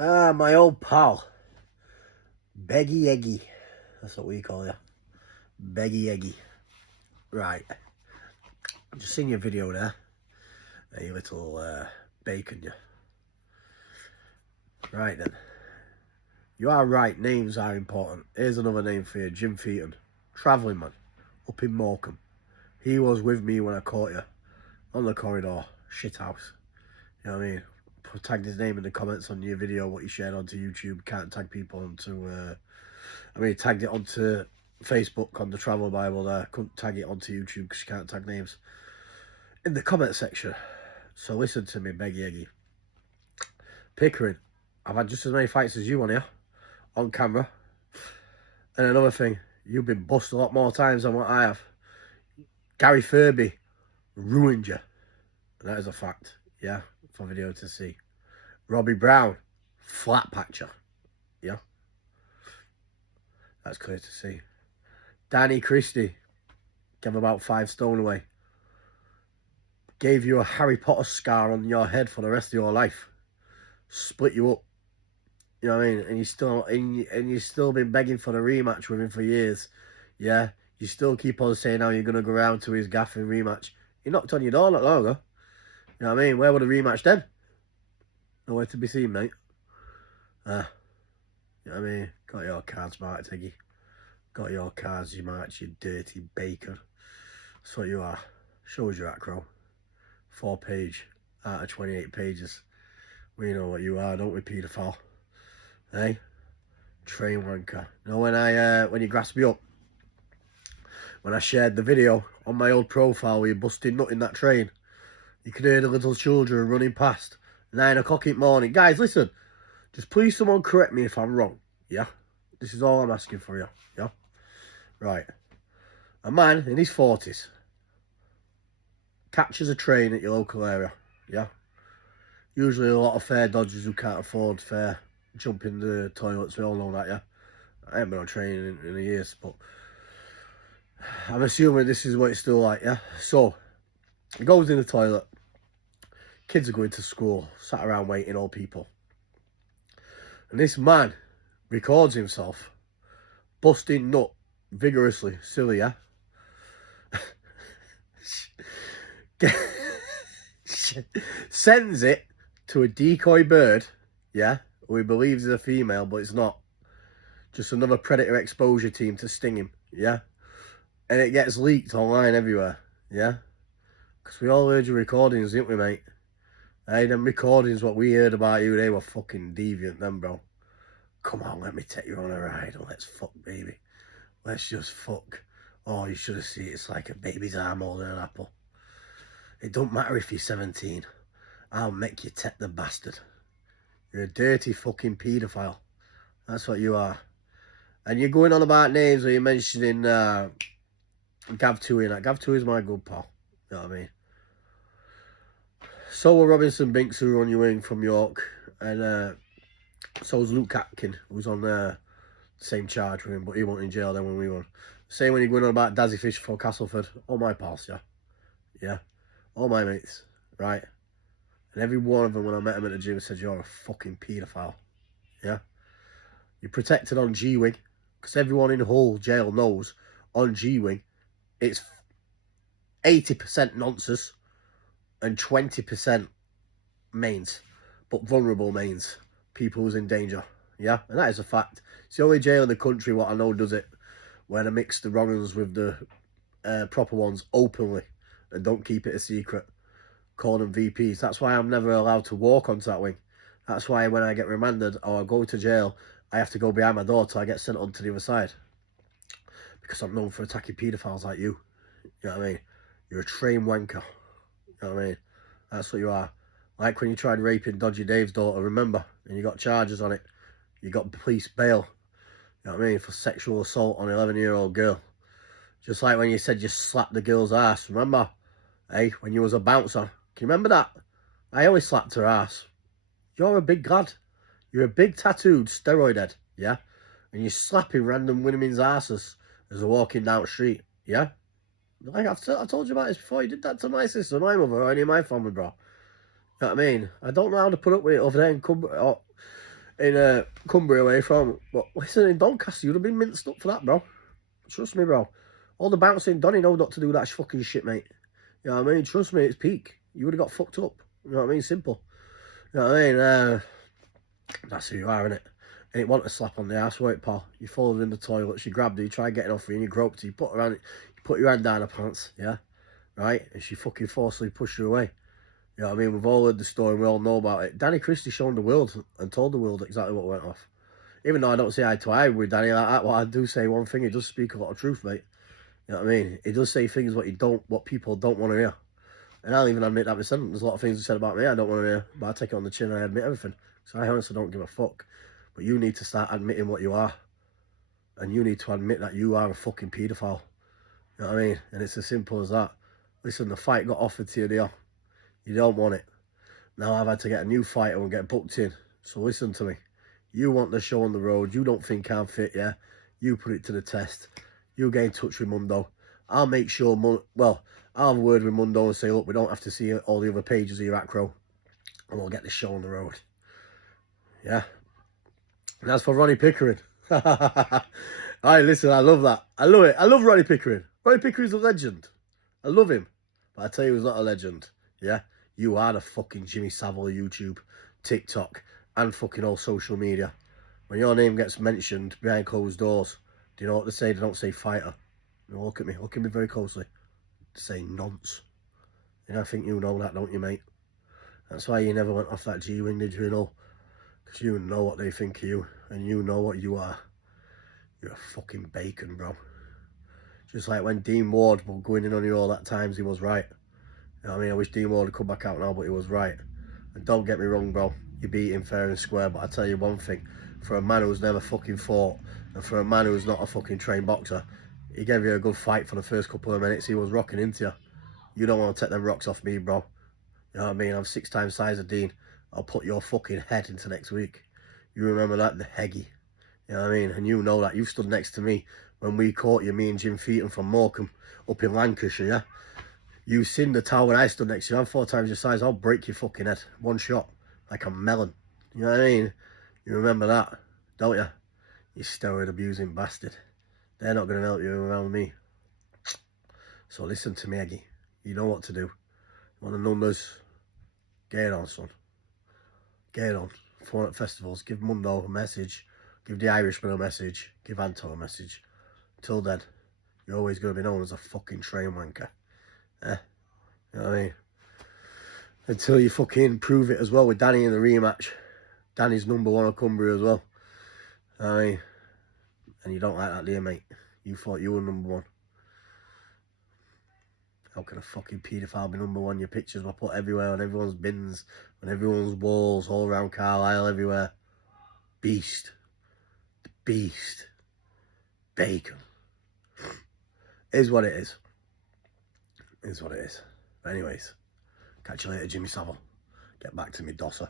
Ah, my old pal. Decca Heggie. That's what we call you. Decca Heggie. Right. Just seen your video there. You little bacon, you. Right then. You are right. Names are important. Here's another name for you. Jim Featon. Travelling man. Up in Morecambe. He was with me when I caught you. On the corridor. Shit house. You know what I mean? Tagged his name in the comments on your video, what you shared onto YouTube. Can't tag people onto... tagged it onto Facebook on the Travel Bible there. Couldn't tag it onto YouTube because you can't tag names. In the comment section. So listen to me, Decca Heggie. Pickering. I've had just as many fights as you on here. On camera. And another thing. You've been bust a lot more times than what I have. Gary Furby ruined you. And that is a fact. Yeah. For video to see. Robbie Brown. Flat patcher. Yeah. That's clear to see. Danny Christie gave about 5 stone away. Gave you a Harry Potter scar on your head for the rest of your life. Split you up. You know what I mean? And you've still been begging for the rematch with him for years. Yeah? You still keep on saying how you're going to go round to his gaff and rematch. He knocked on your door not long ago. You know what I mean? Where would the rematch then? Nowhere to be seen, mate. You know what I mean? Got your cards, Mark Tiggy. Got your cards, you march, you dirty bacon. That's what you are. Shows you that, Crow. 4 page out of 28 pages. We know what you are, don't we, paedophile? Hey? Train wanker. You know when you grasped me up? When I shared the video on my old profile where you busted nut in that train. You could hear the little children running past. 9 o'clock in the morning. Guys, listen. Just please someone correct me if I'm wrong. Yeah? This is all I'm asking for you. Yeah? Right. A man in his 40s catches a train at your local area. Yeah? Usually a lot of fare dodgers who can't afford fare jump in the toilets. We all know that, yeah? I haven't been on a train in years, but I'm assuming this is what it's still like, yeah? So, he goes in the toilet. Kids are going to school, sat around waiting, old people. And this man records himself busting nut vigorously, silly, yeah? Sends it to a decoy bird, yeah, who he believes is a female, but it's not. Just another predator exposure team to sting him, yeah? And it gets leaked online everywhere, yeah? Because we all heard your recordings, didn't we, mate? Hey, them recordings, what we heard about you, they were fucking deviant then, bro. Come on, let me take you on a ride and let's fuck, baby. Let's just fuck. Oh, you should have seen it's like a baby's arm holding an apple. It don't matter if you're 17. I'll make you take the bastard. You're a dirty fucking paedophile. That's what you are. And you're going on about names where you're mentioning Gav Tui and that. Gav Tui is my good pal. You know what I mean? So were Robinson Binks, who were on your wing from York. And so was Luke Atkin, who was on the same charge with him, but he went in jail then when we won. Same when you're going on about Dazzy Fish for Castleford. All my pals, yeah. Yeah. All my mates, right? And every one of them, when I met him at the gym, said, you're a fucking paedophile. Yeah? You're protected on G-Wing, because everyone in Hull jail knows on G-Wing, it's 80% nonsense and 20% mains, but vulnerable mains, people who's in danger. Yeah? And that is a fact. It's the only jail in the country what I know does it, where they mix the wrong ones with the proper ones openly and don't keep it a secret. Call them VPs. That's why I'm never allowed to walk onto that wing. That's why when I get remanded or I go to jail, I have to go behind my door till I get sent on to the other side. Because I'm known for attacking paedophiles like you. You know what I mean? You're a trained wanker. You know what I mean? That's what you are. Like when you tried raping Dodgy Dave's daughter, remember? And you got charges on it. You got police bail. You know what I mean? For sexual assault on an 11-year-old girl. Just like when you said you slapped the girl's ass, remember? Hey, when you was a bouncer. Can you remember that? I always slapped her ass. You're a big lad. You're a big tattooed steroid head, yeah? And you're slapping random women's asses as they're walking down the street, yeah? Like I told you about this before. You did that to my sister, my mother, or any of my family, bro. You know what I mean? I don't know how to put up with it over there and come... in Cumbria away from. But listen, in Doncaster, you'd have been minced up for that, bro. Trust me, bro. All the bouncing Donny know not to do that fucking shit, mate. You know what I mean? Trust me, it's peak. You would have got fucked up. You know what I mean? Simple. You know what I mean? That's who you are, innit? And it wasn't a slap on the ass, were it, pal? You followed her in the toilet, she grabbed her, you tried getting off her, and you groped her, you put your hand down her pants, yeah? Right? And she fucking forcefully pushed her away. You know what I mean? We've all heard the story, we all know about it. Danny Christie shown the world and told the world exactly what went off. Even though I don't say eye to eye with Danny like that, well, I do say one thing, he does speak a lot of truth, mate. You know what I mean? He does say things what people don't want to hear. And I'll even admit that myself. There's a lot of things he said about me I don't want to hear, but I take it on the chin and I admit everything. So I honestly don't give a fuck. But you need to start admitting what you are. And you need to admit that you are a fucking paedophile. You know what I mean? And it's as simple as that. Listen, the fight got offered to you there. You don't want it. Now I've had to get a new fighter and get booked in. So listen to me. You want the show on the road. You don't think I'm fit, yeah? You put it to the test. You get in touch with Mundo. I'll make sure, I'll have a word with Mundo and say, look, we don't have to see all the other pages of your acro. And we'll get the show on the road. Yeah? And as for Ronnie Pickering. Alright, listen, I love that. I love it. I love Ronnie Pickering. Ronnie Pickering's a legend. I love him. But I tell you, he's not a legend. Yeah? You are the fucking Jimmy Savile of YouTube, TikTok, and fucking all social media. When your name gets mentioned behind closed doors, do you know what they say? They don't say fighter. No, look at me very closely. They say nonce. And I think you know that, don't you, mate? That's why you never went off that G-Wing, did you know? Because you know what they think of you, and you know what you are. You're a fucking bacon, bro. Just like when Dean Ward was going in on you all that times, he was right. You know what I mean? I wish Dean Ward would come back out now, but he was right. And don't get me wrong, bro. You beat him fair and square, but I tell you one thing. For a man who's never fucking fought, and for a man who's not a fucking trained boxer, he gave you a good fight for the first couple of minutes. He was rocking into you. You don't want to take them rocks off me, bro. You know what I mean? I'm 6 times size of Dean. I'll put your fucking head into next week. You remember that? The Heggie. You know what I mean? And you know that. You stood next to me when we caught you, me and Jim Featon from Morecambe up in Lancashire, yeah? You seen the tower when I stood next to you. I'm 4 times your size. I'll break your fucking head. One shot. Like a melon. You know what I mean? You remember that, don't you? You steroid abusing bastard. They're not going to help you around me. So listen to me, Eggie. You know what to do. You want the numbers? Get it on, son. Get it on. Phone at festivals. Give Mundo a message. Give the Irishman a message. Give Anto a message. Till then, you're always going to be known as a fucking train wanker. You know what I mean? Until you fucking prove it as well with Danny in the rematch. Danny's #1 on Cumbria as well. You know what I mean? And you don't like that, do you, mate? You thought you were #1. How can a fucking paedophile be #1? Your pictures were put everywhere, on everyone's bins, on everyone's walls, all around Carlisle, everywhere. Beast. The beast. Bacon. Is what it is. Is what it is. But anyways, catch you later, Jimmy Savile. Get back to me, Dosser.